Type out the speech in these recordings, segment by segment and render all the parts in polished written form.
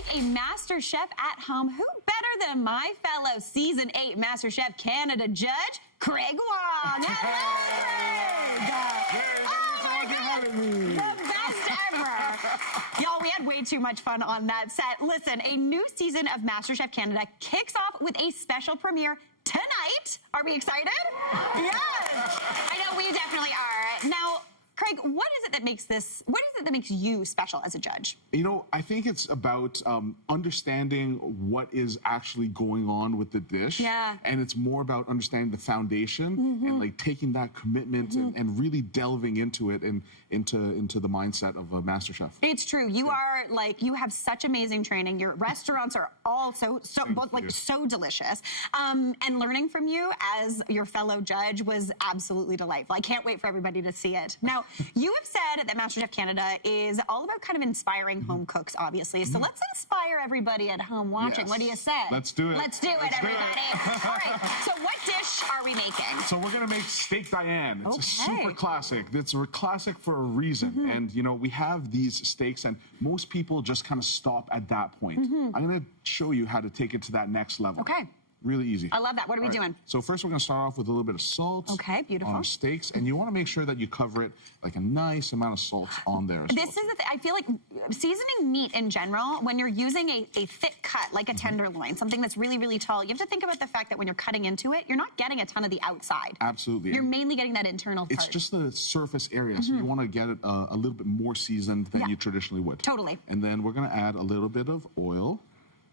like a MasterChef at home, who better than my fellow Season 8 MasterChef Canada judge, Craig Wong? The best ever. Y'all, we had way too much fun on that set. Listen, a new season of MasterChef Canada kicks off with a special premiere tonight. Are we excited? Yes. I know we definitely are. Now, Craig, what is it that makes you special as a judge? You know, I think it's about understanding what is actually going on with the dish. Yeah. And it's more about understanding the foundation and like taking that commitment and really delving into it and into the mindset of a master chef. It's true. You are like, you have such amazing training. Your restaurants are all so delicious. And learning from you as your fellow judge was absolutely delightful. I can't wait for everybody to see it. Now, you have said that MasterChef Canada is all about kind of inspiring home cooks, obviously. So let's inspire everybody at home watching. Yes. What do you say? Let's do it. Let's do it, everybody. All right. So what dish are we making? So we're going to make Steak Diane. It's a Okay. super classic. It's a classic for a reason. And, you know, we have these steaks, and most people just kind of stop at that point. I'm going to show you how to take it to that next level. Okay. Really easy. I love that. What are we doing? So first we're going to start off with a little bit of salt. Okay, beautiful. On our steaks, and you want to make sure that you cover it like a nice amount of salt on there. This is the thing. I feel like seasoning meat in general, when you're using a thick cut, like a tenderloin, something that's really, really tall, you have to think about the fact that when you're cutting into it, you're not getting a ton of the outside. Absolutely. You're mainly getting that internal part. It's just the surface area, so you want to get it a little bit more seasoned than you traditionally would. Totally. And then we're going to add a little bit of oil.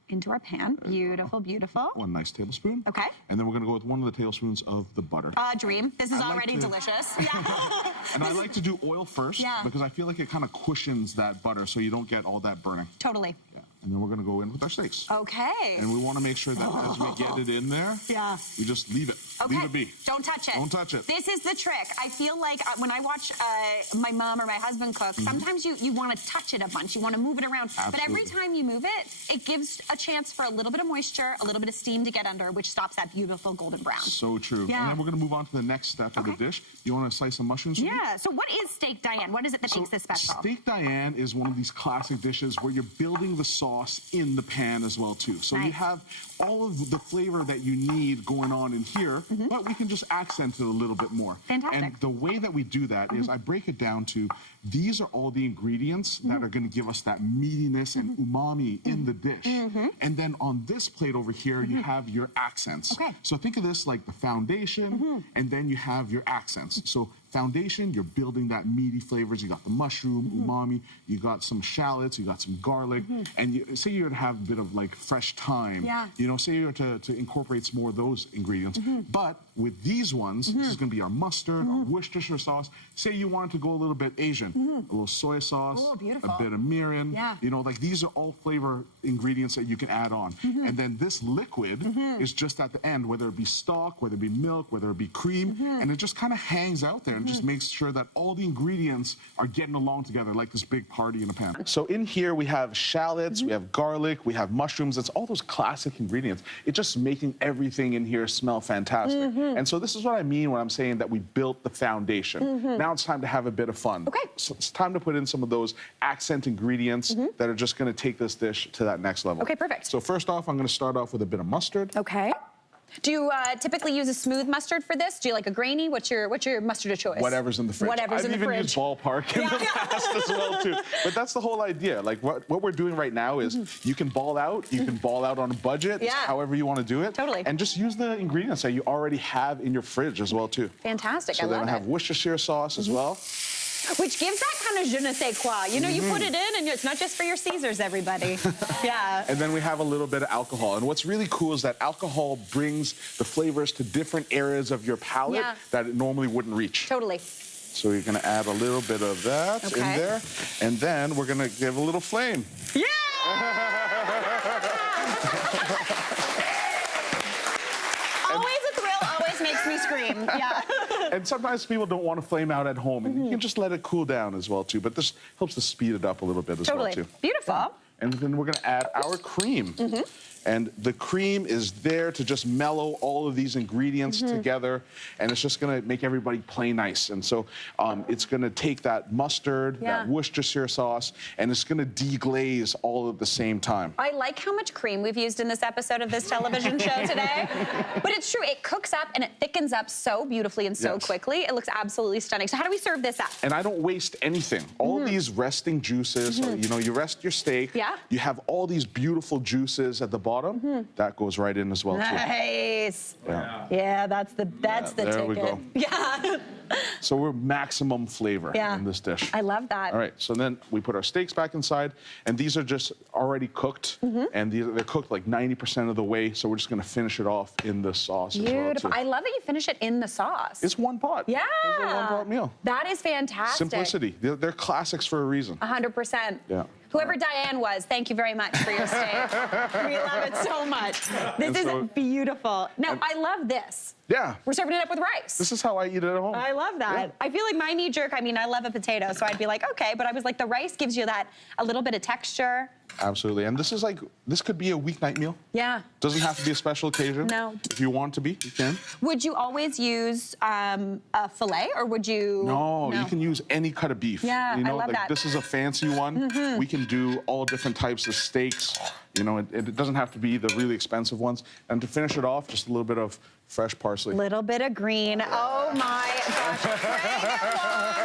Into our pan. Beautiful, beautiful. 1 nice tablespoon. Okay. And then we're going to go with 1 of the tablespoons of the butter. Dream. This is already delicious. Yeah. And I like to do oil first because I feel like it kind of cushions that butter so you don't get all that burning. Totally. Yeah. And then we're going to go in with our steaks. Okay. And we want to make sure that as we get it in there, we just leave it. Okay. Leave it be. Don't touch it. Don't touch it. This is the trick. I feel like when I watch my mom or my husband cook, sometimes you want to touch it a bunch. You want to move it around. Absolutely. But every time you move it, it gives a chance for a little bit of moisture, a little bit of steam to get under, which stops that beautiful golden brown. So true. Yeah. And then we're going to move on to the next step of the dish. You want to slice some mushrooms? Yeah. So what is Steak Diane? What is it that makes this special? Steak Diane is one of these classic dishes where you're building the sauce in the pan as well too. So you have all of the flavor that you need going on in here, but we can just accent it a little bit more. Fantastic. And the way that we do that is I break it down to these are all the ingredients that are going to give us that meatiness and umami in the dish. And then on this plate over here, you have your accents. Okay. So think of this like the foundation, and then you have your accents. So foundation, you're building that meaty flavors. You got the mushroom, umami, you got some shallots, you got some garlic, and say you're to have a bit of like fresh thyme. Yeah. You know, say you're to incorporate some more of those ingredients. But with these ones, this is going to be our mustard, our Worcestershire sauce. Say you wanted to go a little bit Asian, a little soy sauce, a bit of mirin. Yeah. You know, like these are all flavor ingredients that you can add on. And then this liquid is just at the end, whether it be stock, whether it be milk, whether it be cream, and it just kind of hangs out there and just makes sure that all the ingredients are getting along together like this big party in a pan. So in here we have shallots, we have garlic, we have mushrooms. It's all those classic ingredients. It's just making everything in here smell fantastic. And so this is what I mean when I'm saying that we built the foundation. Now it's time to have a bit of fun. Okay. So it's time to put in some of those accent ingredients that are just going to take this dish to that next level. Okay, perfect. So first off, I'm going to start off with a bit of mustard. Okay. Do you typically use a smooth mustard for this? Do you like a grainy? What's your mustard of choice? Whatever's in the fridge. Whatever's in the fridge. I've even used Ballpark in the past as well too. But that's the whole idea. Like what we're doing right now is you can ball out. You can ball out on a budget. Yeah. However you want to do it. Totally. And just use the ingredients that you already have in your fridge as well too. Fantastic. So I love then I have it. Worcestershire sauce as well. Which gives that kind of je ne sais quoi. You know, you put it in, and it's not just for your Caesars, everybody. Yeah. And then we have a little bit of alcohol. And what's really cool is that alcohol brings the flavors to different areas of your palate that it normally wouldn't reach. Totally. So you're going to add a little bit of that in there. And then we're going to give a little flame. Yeah! Always a thrill, always makes me scream. Yeah. And sometimes people don't want to flame out at home, and you can just let it cool down as well too. But this helps to speed it up a little bit as well too. Beautiful. And then we're gonna add our cream. And the cream is there to just mellow all of these ingredients together, and it's just gonna make everybody play nice. And so it's gonna take that mustard, that Worcestershire sauce, and it's gonna deglaze all at the same time. I like how much cream we've used in this episode of this television show today. But it's true, it cooks up and it thickens up so beautifully and so quickly. It looks absolutely stunning. So how do we serve this up? And I don't waste anything. All these resting juices, so, you know, you rest your steak, you have all these beautiful juices at the bottom. That goes right in as well, too. Nice. Yeah, that's the ticket. There we go. Yeah. So we're maximum flavor in this dish. I love that. All right, so then we put our steaks back inside, and these are just already cooked, and they're cooked like 90% of the way, so we're just gonna finish it off in the sauce as well, Beautiful. too. I love that you finish it in the sauce. It's one pot. Yeah. It's a one-pot meal. That is fantastic. Simplicity. They're classics for a reason. 100%. Yeah. Whoever Diane was, thank you very much for your steak. We love it so much. This is beautiful. Now, I love this. Yeah. We're serving it up with rice. This is how I eat it at home. I love that. Yeah. I feel like my knee jerk, I mean, I love a potato, so I'd be like, okay, but I was like, the rice gives you that, a little bit of texture. Absolutely. And this is like, this could be a weeknight meal. Yeah. Doesn't have to be a special occasion. No. If you want it to be, you can. Would you always use a filet, or would you? No, you can use any cut of beef. Yeah, you know, I love like that. This is a fancy one. We can do all different types of steaks. You know, it doesn't have to be the really expensive ones. And to finish it off, just a little bit of fresh parsley. Little bit of green. Oh my gosh. Craig Wong.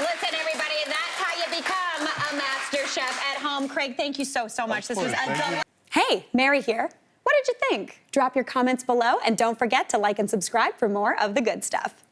Listen, everybody, that's how you become a master chef at home. Craig, thank you so much. This was a delight. Hey, Mary here. What did you think? Drop your comments below, and don't forget to like and subscribe for more of the good stuff.